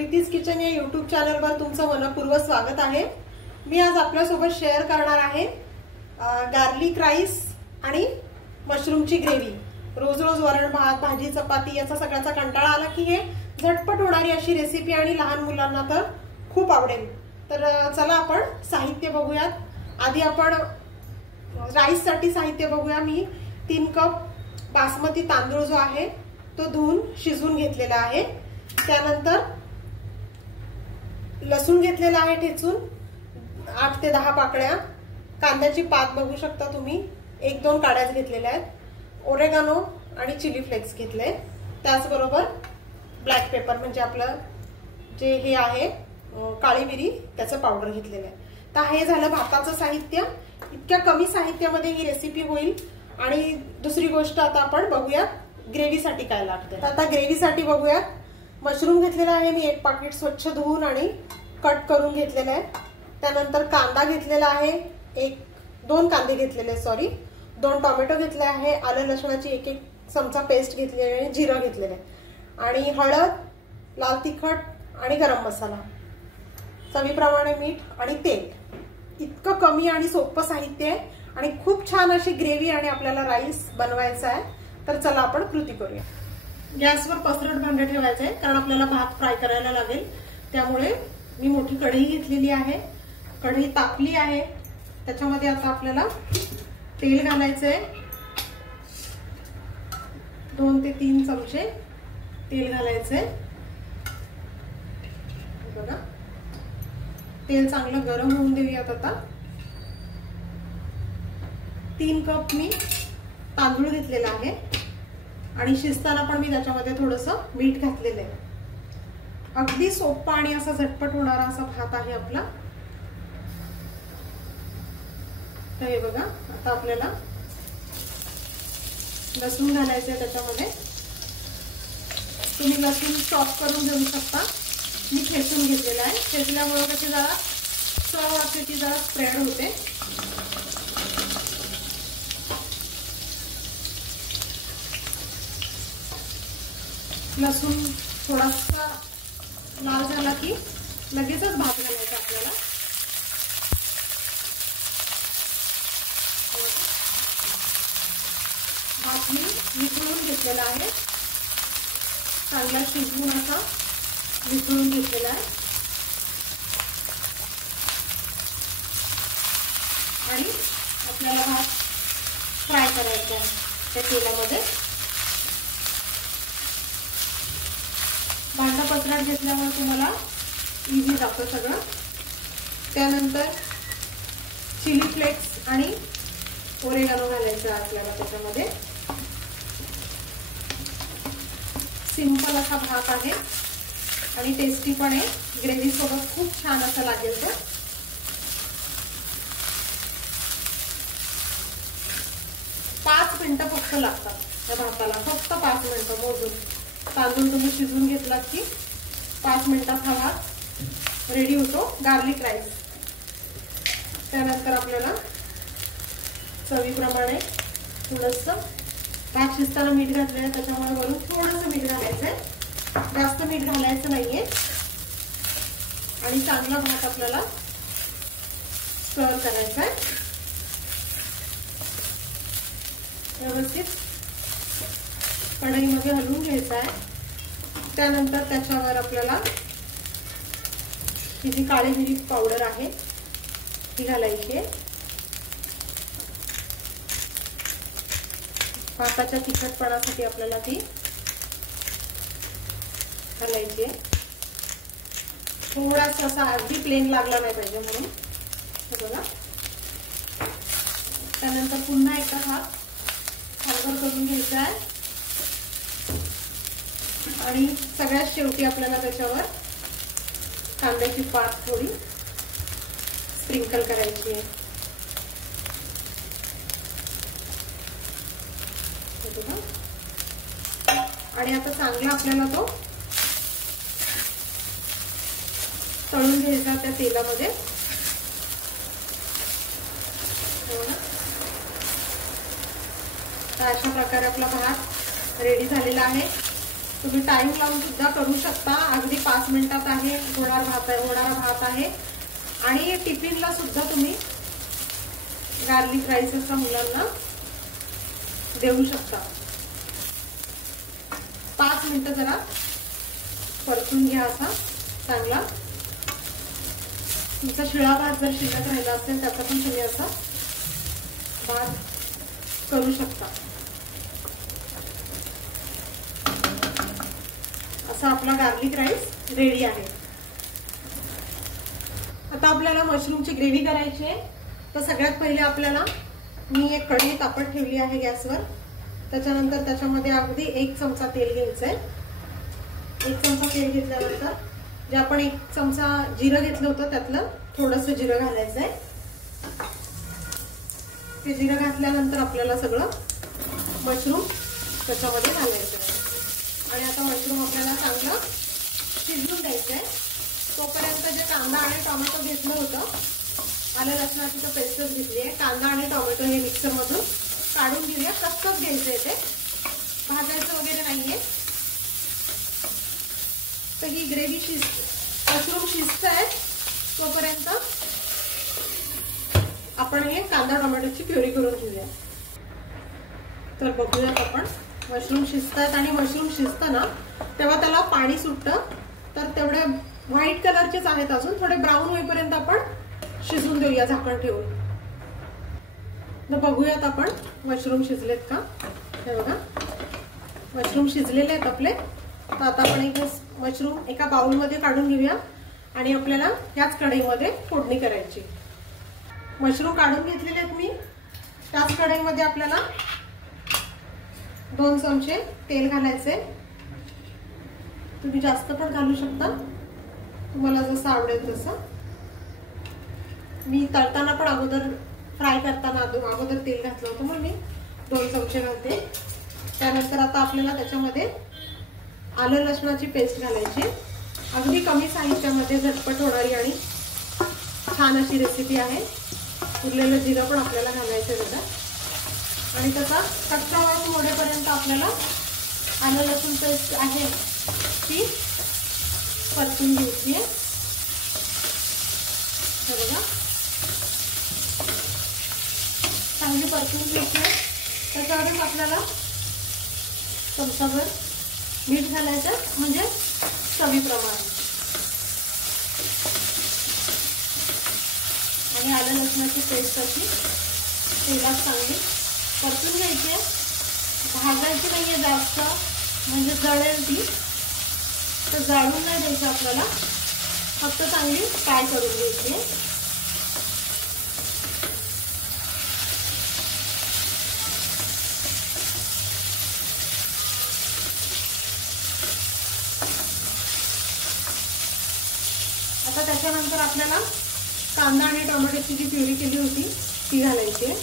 प्रीतीज kitchen या YouTube चॅनलवर तुमचं मनपूर्वक स्वागत आहे। मी आज आपल्यासोबत शेअर करणार आहे गार्लिक राईस आणि मशरूमची ग्रेव्ही। रोज रोज वरण भात भाजी चपाती याचा सगळ्याचा कंटाळा आला की हे झटपट होणारी अशी रेसिपी आणि लहान मुलांना तर खूप आवडेल। तर चला आपण साहित्य बघूयात। आधी आपण राईस साठी साहित्य बघूया। मी 3 कप बासमती तांदूळ जो आहे तो धुवून शिजवून घेतलेला आहे। त्यानंतर लसूण घेतलेला आहे ठेचून 8 ते 10 पाकळ्या, कांद्याची पात बघू शकता तुम्ही 1-2 काड्या घेतलेल्या आहेत, ओरेगानो आणि चिली फ्लेक्स घेतले, त्याचबरोबर ब्लॅक पेपर म्हणजे आपलं जे हे आहे काळी मिरी त्याचं पावडर घेतलेलं आहे। तर हे झालं भाताचं साहित्य। इतक्या कमी साहित्यामध्ये ही रेसिपी होईल। आणि दुसरी गोष्ट आता आपण बघूया ग्रेव्हीसाठी काय लागतं। आता ग्रेव्हीसाठी बघूया। मशरूम घेतलेला आहे मी 1 पाकिट स्वच्छ धुवून आणि कट करून घेतलेला आहे। त्यानंतर कांदा घेतलेला आहे 2 कांदे घेतलेले, 2 टोमॅटो घेतले आहे, आलं लसणाची 1-1 चमचा पेस्ट घेतली आहे आणि जिरं घेतलेलं आहे आणि हळद, लाल तिखट आणि गरम मसाला, चवीप्रमाणे मीठ आणि तेल। इतकं कमी आणि सोपं साहित्य आहे आणि खूप छान अशी ग्रेव्ही आणि आपल्याला राईस बनवायचा आहे। तर चला आपण कृती करूया। गॅसवर पसरट भांडं ठेवायचं आहे कारण आपल्याला भात फ्राय करायला लागेल। त्यामुळे मी मोठी कढई घेतलेली आहे। कढई तापली आहे, त्याच्यामध्ये आता आपल्याला तेल घालायचं आहे। 2 ते 3 चमचे तेल घालायचं आहे। बघा तेल चांगलं गरम होऊन देऊयात। आता 3 कप मी तांदूळ घेतलेला आहे आणि शिजताना पण मी त्याच्यामध्ये थोडंसं मीठ घातलेलं आहे। अगदी सोपा आणि असा झटपट होणारा असा भात आहे आपला। तर हे बघा आता आपल्याला लसूण घालायचं आहे त्याच्यामध्ये। तुम्ही लसूण चॉप करून घेऊ शकता, मी ठेचून घेतलेला आहे। ठेचल्यामुळे त्याची जरा चव असते ती जरा स्प्रेड होते। लसूण थोडासा लाल झाला की लगेचच भात घालायचा आपल्याला। भात मी मिसळून घेतलेला आहे, चांगला शिजवून असा मिसळून घेतलेला आहे आणि आपल्याला भात फ्राय करायचा आहे त्या तेलामध्ये। भांडं पसरट घेतल्यामुळे तुम्हाला इझी जातं सगळं। त्यानंतर चिली फ्लेक्स आणि ओरेगानो घालायचं आपल्याला त्याच्यामध्ये। सिंपल असा भात आहे आणि टेस्टी पण आहे, ग्रेव्ही सोबत खूप छान असं लागेल। तर 5 मिनिटं फक्त लागतात त्या भाताला, फक्त 5 मिनिटं मोजून। तांदूळ तुम्ही शिजवून घेतलात की 5 मिनिटात हा भात रेडी होतो, गार्लिक राईस। त्यानंतर आपल्याला चवीप्रमाणे थोडंसं भात शिजताना मीठ घातलेलं आहे त्याच्यामुळे वरून थोडंसं मीठ घालायचंय, जास्त मीठ घालायचं नाहीये। आणि चांगला भात आपल्याला सर्व करायचा आहे व्यवस्थित। कढईमध्ये हलवून घ्यायचा आहे। त्यानंतर त्याच्यावर आपल्याला ही जी काळी मिरी पावडर आहे ती घालायची आहे। भाताच्या तिखटपणासाठी आपल्याला ती घालायची आहे। थोडासा असा अगदी प्लेन लागला नाही पाहिजे म्हणून। बघा त्यानंतर पुन्हा एकदा हा हलवून करून घ्यायचा आहे आणि सगळ्यात शेवटी आपल्याला त्याच्यावर कांद्याची पात थोडी स्प्रिंकल करायची आहे। आणि आता चांगला आपल्याला तो तळून घ्यायचा त्या तेलामध्ये। तर अशा प्रकारे आपला भात रेडी झालेला आहे। तुम्ही टाइम लावून सुद्धा करू शकता. अगदी 5 मिनिटात आहे होणारा भात आहे. आणि टिफिनला सुद्धा तुम्ही गार्लिक राईस असा मुलांना देऊ शकता. 5 मिनिटं जरा परतून घ्या असा चांगला. तुमचा शिळा भात जर शिल्लक राहिला असेल त्याचा पण तुम्ही असा भात करू शकता. असा आपला गार्लिक राईस रेडी आहे. आता आपल्याला मशरूमची ग्रेव्ही करायची आहे. तर सगळ्यात पहिले आपल्याला मी एक कढई तापत ठेवली आहे गॅसवर. त्याच्यानंतर त्याच्यामध्ये अगदी 1 चमचा तेल घ्यायचं आहे. 1 चमचा तेल घेतल्यानंतर जे आपण 1 चमचा जिरं घेतलं होतं त्यातलं थोडंसं जिरं घालायचं आहे. ते जिरं घातल्यानंतर आपल्याला सगळं मशरूम त्याच्यामध्ये घालायचं आहे. आणि आता मशरूम आपल्याला चांगलं शिजवून द्यायचं आहे. तोपर्यंत जे कांदा आणि टोमॅटो घेतलं होतं, आलं लसणाची पेस्टच घेतली आहे. कांदा आणि टोमॅटो हे मिक्सरमधून काढून घेऊया. कच्चंच घ्यायचं आहे, ते भाजायचं वगैरे नाहीये. तर ही ग्रेव्ही मशरूम शिजत आहे तोपर्यंत आपण हे कांदा टोमॅटोची प्युरी करून घेऊया. तर बघूयात आपण मशरूम शिजतात. आणि मशरूम शिजताना तेव्हा त्याला पाणी सुटतं. तर तेवढे व्हाईट कलरचेच आहेत, अजून थोडे ब्राऊन होईपर्यंत आपण शिजून देऊया झाकण ठेवून. तर बघूयात आपण मशरूम शिजलेत का. हे बघा मशरूम शिजलेले आहेत आपले. तर आता आपण एक मशरूम एका बाउलमध्ये काढून घेऊया आणि आपल्याला याच कढईमध्ये फोडणी करायची. मशरूम काढून घेतलेले आहेत मी. त्याच कढईमध्ये आपल्याला 2 चमचे तेल घालायचे. तुम्ही जास्त पण घालू शकता, तुम्हाला जसं आवडेल तसं. मी तळताना पण अगोदर फ्राय करताना अगोदर तेल घातलं होतं, मग मी 2 चमचे घालते. त्यानंतर आता आपल्याला त्याच्यामध्ये आलं लसणाची पेस्ट घालायची. अगदी कमी साहित्यामध्ये झटपट होणारी आणि छान अशी रेसिपी आहे. उरलेलं जिरं पण आपल्याला घालायचं त्याच्यात. आणि त्याचा कच्चा वास मोडेपर्यंत आपल्याला आलं लसूण पेस्ट आहे ती परतून घ्यायची आहे. हे बघा चांगली परतून घ्यायची आहे. त्याच्यावरच आपल्याला चमचाभर मीठ घालायचं, म्हणजे चवीप्रमाणे. आणि आलं लसणाची पेस्ट अशी तेलात चांगली परतून घ्यायची आहे. भाजायची नाहीये जास्त, म्हणजे जळेल ती. तर जाळून नाही द्यायचं आपल्याला, फक्त चांगली फ्राय करून घ्यायची आहे. आता त्याच्यानंतर आपल्याला कांदा आणि टोमॅटोची जी प्युरी केली होती ती घालायची आहे.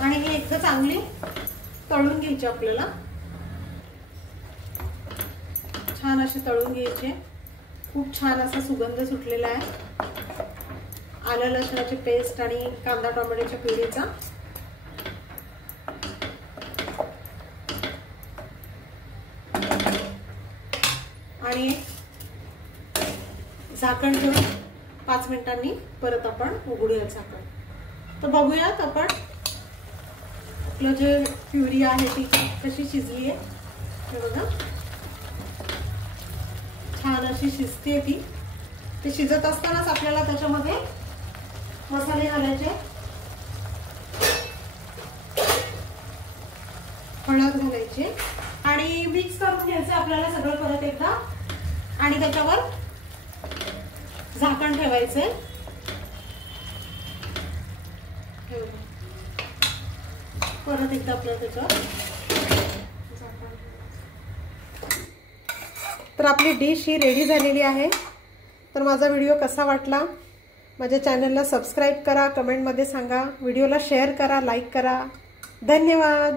आणि ही एकदा चांगली तळून घ्यायची आपल्याला. छान अशी तळून घ्यायची. खूप छान असा सुगंध सुटलेला आहे आलं लसणाची पेस्ट आणि कांदा टोमॅटोच्या प्युरीचा. आणि झाकण ठेवून 5 मिनिटांनी परत आपण उघडूया झाकण. तर बघूयात आपण आपलं जे प्युरी आहे ती कशी शिजली आहे. हे बघा छान अशी शिजते ती. ते शिजत असतानाच आपल्याला त्याच्यामध्ये मसाले घालायचे. हळद घालायची आणि मिक्स करून घ्यायचं आपल्याला सगळं परत एकदा. आणि त्याच्यावर झाकण ठेवायचंय. परत एकदा आपल्याला त्याच्यावर झाकण. तर आपली डिश ही रेडी झालेली आहे. तर माझा व्हिडिओ कसा वाटला, माझ्या चॅनलला सबस्क्राईब करा, कमेंटमध्ये सांगा, व्हिडिओला शेअर करा, लाईक करा. धन्यवाद.